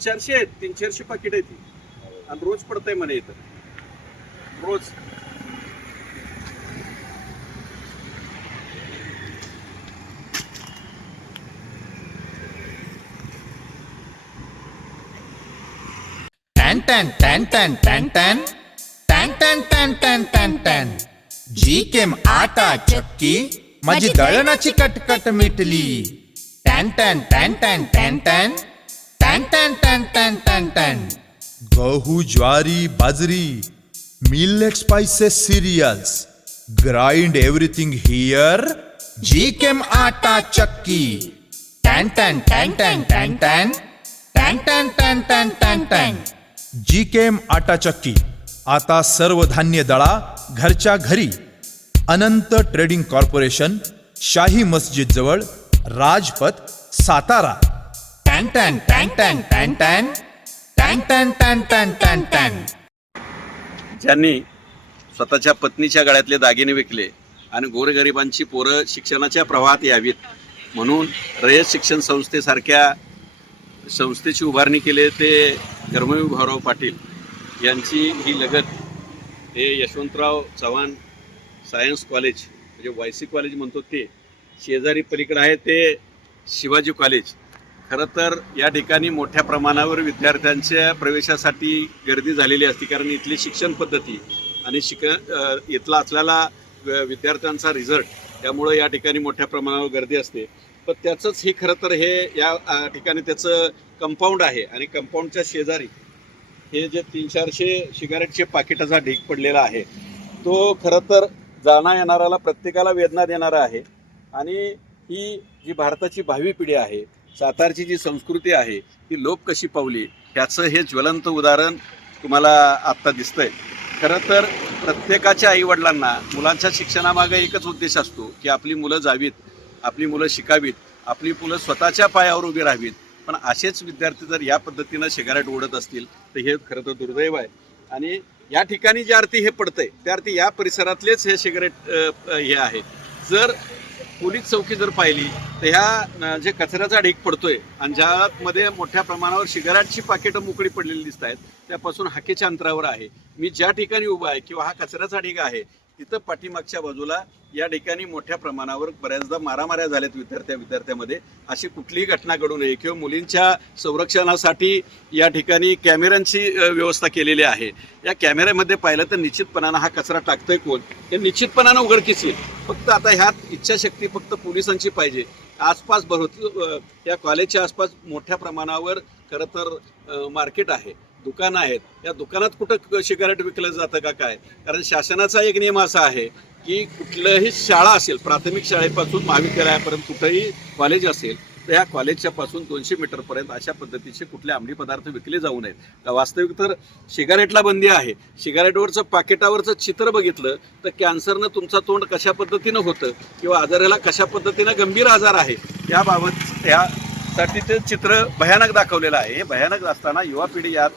चारशे आहेत तीन चारशे पाकिट आहे ती आणि रोज पडतंय म्हणे इथं रोज टॅन टॅन टॅन टॅन टॅन टॅन टॅन टॅन टॅन टॅन टॅन टॅन जी केम आटा चक्की माझी दळणाची कटकट मिटली टॅन टॅन टॅन टॅन टॅन टॅन टॅन टॅन टॅन टॅन टॅन टॅन. गहू ज्वारी बाजरी millet spices cereals grind everything here जी केम आटा चक्की टॅन टॅन टॅन टॅन टॅन टॅन टॅन टॅन टॅन टॅन टॅन टॅन जी केम आटा चक्की आता सर्व धान्य दळा घरच्या घरी अनंत ट्रेडिंग कॉर्पोरेशन शाही मस्जिद जवळ राजपथ सातारा टॅन टॅन टॅन टॅन टॅन टॅन टॅन टॅन टॅन टॅन टॅन टॅन ज्यांनी स्वतःच्या पत्नीच्या गळ्यातले दागिने विकले आणि गोरगरिबांची पोरं शिक्षणाच्या प्रवाहात यावीत म्हणून रयत शिक्षण संस्थेसारख्या संस्थेची उभारणी केली ते कर्मवीर भाऊराव पाटील यांची ही लगत हे यशवंतराव चव्हाण सायन्स कॉलेज म्हणजे वाय सी कॉलेज म्हणतो ते शेजारी पलीकडे आहे ते शिवाजी कॉलेज. खरं तर या ठिकाणी मोठ्या प्रमाणावर विद्यार्थ्यांच्या प्रवेशासाठी गर्दी झालेली असते कारण इथली शिक्षण पद्धती आणि शिक इथला असलेला विद्यार्थ्यांचा रिझल्ट त्यामुळं या ठिकाणी मोठ्या प्रमाणावर गर्दी असते. पण त्याचंच हे खरं तर हे या ठिकाणी त्याचं कंपाऊंड आहे आणि कंपाऊंडच्या शेजारी हे जे तीन चारशे सिगारेटचे पाकिटाचा ढीक पडलेला आहे तो खरं तर जाणा येणाऱ्याला प्रत्येकाला वेदना देणारा आहे. आणि ही जी भारताची भावी पिढी आहे सातारची जी संस्कृती आहे ती लोप कशी पावली ह्याचं हे ज्वलंत उदाहरण तुम्हाला आत्ता दिसतंय. खरं तर प्रत्येकाच्या आईवडिलांना मुलांच्या शिक्षणामागे एकच उद्देश असतो की आपली मुलं जावीत आपली मुलं शिकावीत आपली मुलं स्वतःच्या पायावर उभी राहावीत. पण असेच विद्यार्थी जर या पद्धतीनं सिगारेट ओढत असतील तर हे खरं तर दुर्दैव आहे. आणि या ठिकाणी ज्या अर्थी हे पडतंय त्या अर्थी या परिसरातलेच हे सिगारेट हे आहे. जर पोलीस चौकी जर पाहिली तर ह्या जे कचऱ्याचा ढीक पडतोय आणि ज्यामध्ये मोठ्या प्रमाणावर सिगारेटची पाकिटं मोकळी पडलेली दिसत आहेत त्यापासून हाकेच्या अंतरावर आहे. मी ज्या ठिकाणी उभा आहे किंवा हा कचऱ्याचा ढीग आहे तिथं पाठीमागच्या बाजूला या ठिकाणी मोठ्या प्रमाणावर बऱ्याचदा मारामाऱ्या झाल्यात विद्यार्थ्या विद्यार्थ्यामध्ये. अशी कुठलीही घटना घडू नये. किंवा मुलींच्या संरक्षणासाठी या ठिकाणी कॅमेऱ्यांची व्यवस्था केलेली आहे. या कॅमेऱ्यामध्ये पाहिलं तर निश्चितपणानं हा कचरा टाकतोय कोण? हे निश्चितपणानं उघडकीस येईल. फक्त आता ह्यात इच्छाशक्ती फक्त पोलिसांची पाहिजे. आसपास भरत या कॉलेजच्या आसपास मोठ्या प्रमाणावर खरं तर मार्केट आहे. दुकानं आहेत या दुकानात कुठं सिगारेट विकलं जातं का काय? कारण शासनाचा एक नियम असा आहे की कुठलंही शाळा असेल प्राथमिक शाळेपासून महाविद्यालयापर्यंत कुठंही कॉलेज असेल तर ह्या कॉलेजच्या पासून दोनशे मीटरपर्यंत अशा पद्धतीचे कुठले अंमली पदार्थ विकले जाऊ नयेत. वास्तविक तर सिगारेटला बंदी आहे. सिगारेटवरचं पाकिटावरचं चित्र बघितलं तर कॅन्सरनं तुमचा तोंड कशा पद्धतीनं होतं किंवा आजाराला कशा पद्धतीनं गंभीर आजार आहे याबाबत ह्यासाठी ते चित्र भयानक दाखवलेलं आहे. हे भयानक असताना युवा पिढी यात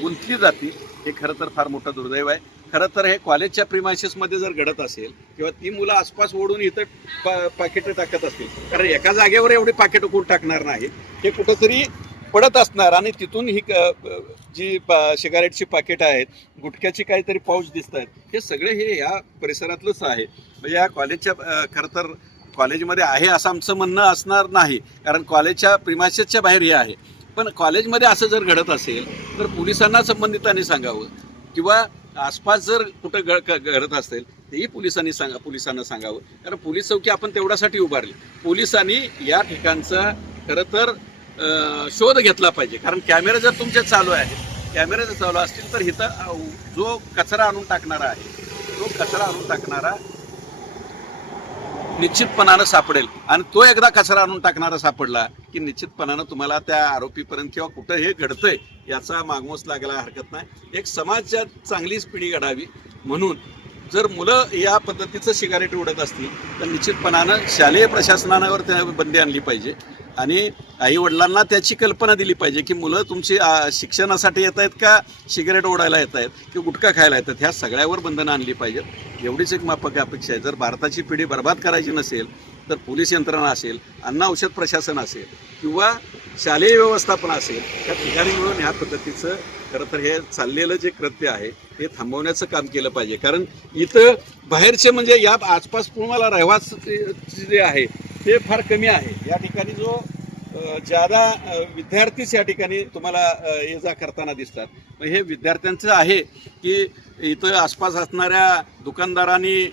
गुंतली जाती हे खरं तर फार मोठं दुर्दैव आहे. खरं तर हे कॉलेजच्या प्रिमायसेसमध्ये जर घडत असेल किंवा ती मुलं आसपास ओढून इथं पा पाकिटं टाकत असतील कारण एका जागेवर एवढी पाकिटं कोण टाकणार नाही? हे कुठंतरी पडत असणार आणि तिथून ही क- जी सिगारेटची पाकिटं आहेत गुटख्याची काहीतरी पाऊच दिसत आहेत हे सगळे हे ह्या परिसरातलंच आहे. म्हणजे या कॉलेजच्या खरं तर कॉलेजमध्ये आहे असं आमचं म्हणणं असणार नाही कारण कॉलेजच्या प्रिमायसेसच्या बाहेर हे आहे. पण कॉलेजमध्ये असं जर घडत असेल तर पोलिसांना संबंधितांनी सांगावं. किंवा आसपास जर कुठं घ क- घडत असेल तेही पोलिसांनी सांगा पोलिसांना सांगावं. कारण पोलीस चौकी आपण तेवढ्यासाठी उभारली. पोलिसांनी या ठिकाणचा खरं तर शोध घेतला पाहिजे. कारण कॅमेरा जर तुमचे चालू आहेत कॅमेरे जर चालू असतील तर इथं जो कचरा आणून टाकणारा आहे तो कचरा आणून टाकणारा निश्चितपणानं सापडेल. आणि तो एकदा कचरा आणून टाकणारा सापडला की निश्चितपणानं तुम्हाला त्या आरोपीपर्यंत किंवा कुठं हे घडतंय याचा मागमोस लागायला हरकत नाही. एक समाजात चांगलीच पिढी घडावी म्हणून जर मुलं या पद्धतीचं सिगारेट उडत असतील तर निश्चितपणानं शालेय प्रशासनावर त्या बंदी आणली पाहिजे. आणि आई वडिलांना त्याची कल्पना दिली पाहिजे की मुलं तुमची शिक्षणासाठी येत आहेत का सिगारेट ओढायला येत आहेत की गुटखा खायला येतात ह्या सगळ्यावर बंधनं आणली पाहिजेत. एवढीच एक माफक अपेक्षा आहे. जर भारताची पिढी बर्बाद करायची नसेल तर पोलीस यंत्रणा असेल अन्न औषध प्रशासन असेल किंवा शालेय व्यवस्थापन असेल त्या ठिकाणी मिळून ह्या पद्धतीचं खरं तर हे चाललेलं जे कृत्य आहे हे थांबवण्याचं काम केलं पाहिजे. कारण इथं बाहेरचे म्हणजे या आसपास कुणाला रहिवास जे आहे ते फार कमी आहे. या ठिकाणी जो ज्यादा विद्यार्थीच या ठिकाणी तुम्हाला ये जा करताना दिसतात. मग हे विद्यार्थ्यांचं आहे की इथं आसपास असणाऱ्या दुकानदारांनी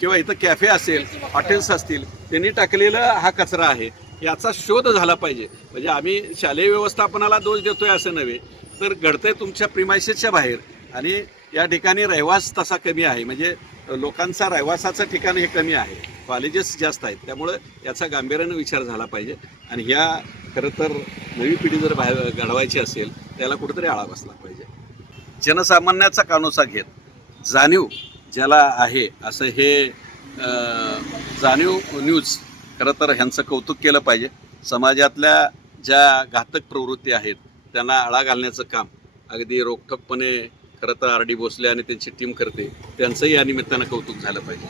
किंवा इथं कॅफे असेल हॉटेल्स असतील त्यांनी टाकलेला हा कचरा आहे. याचा शोध झाला पाहिजे. म्हणजे आम्ही शालेय व्यवस्थापनाला दोष देतोय असं नव्हे तर घडतंय तुमच्या प्रिमायसेसच्या बाहेर. आणि या ठिकाणी रहिवास तसा कमी आहे. म्हणजे लोकांचा रहिवासाचं ठिकाण हे कमी आहे. कॉलेजेस जास्त आहेत. त्यामुळं याचा गांभीर्यानं विचार झाला पाहिजे. आणि ह्या खरं तर नवी पिढी जर बाहेर घडवायची असेल त्याला कुठेतरी आळा बसला पाहिजे. जनसामान्याचा कानोसा घेत जाणीव ज्याला आहे असं हे जाणीव न्यूज खरं तर ह्यांचं कौतुक केलं पाहिजे. समाजातल्या ज्या घातक प्रवृत्ती आहेत त्यांना आळा घालण्याचं काम अगदी रोखठोकपणे खरं तर आर डी भोसले आणि त्यांची टीम करते त्यांचंही या निमित्तानं कौतुक झालं पाहिजे.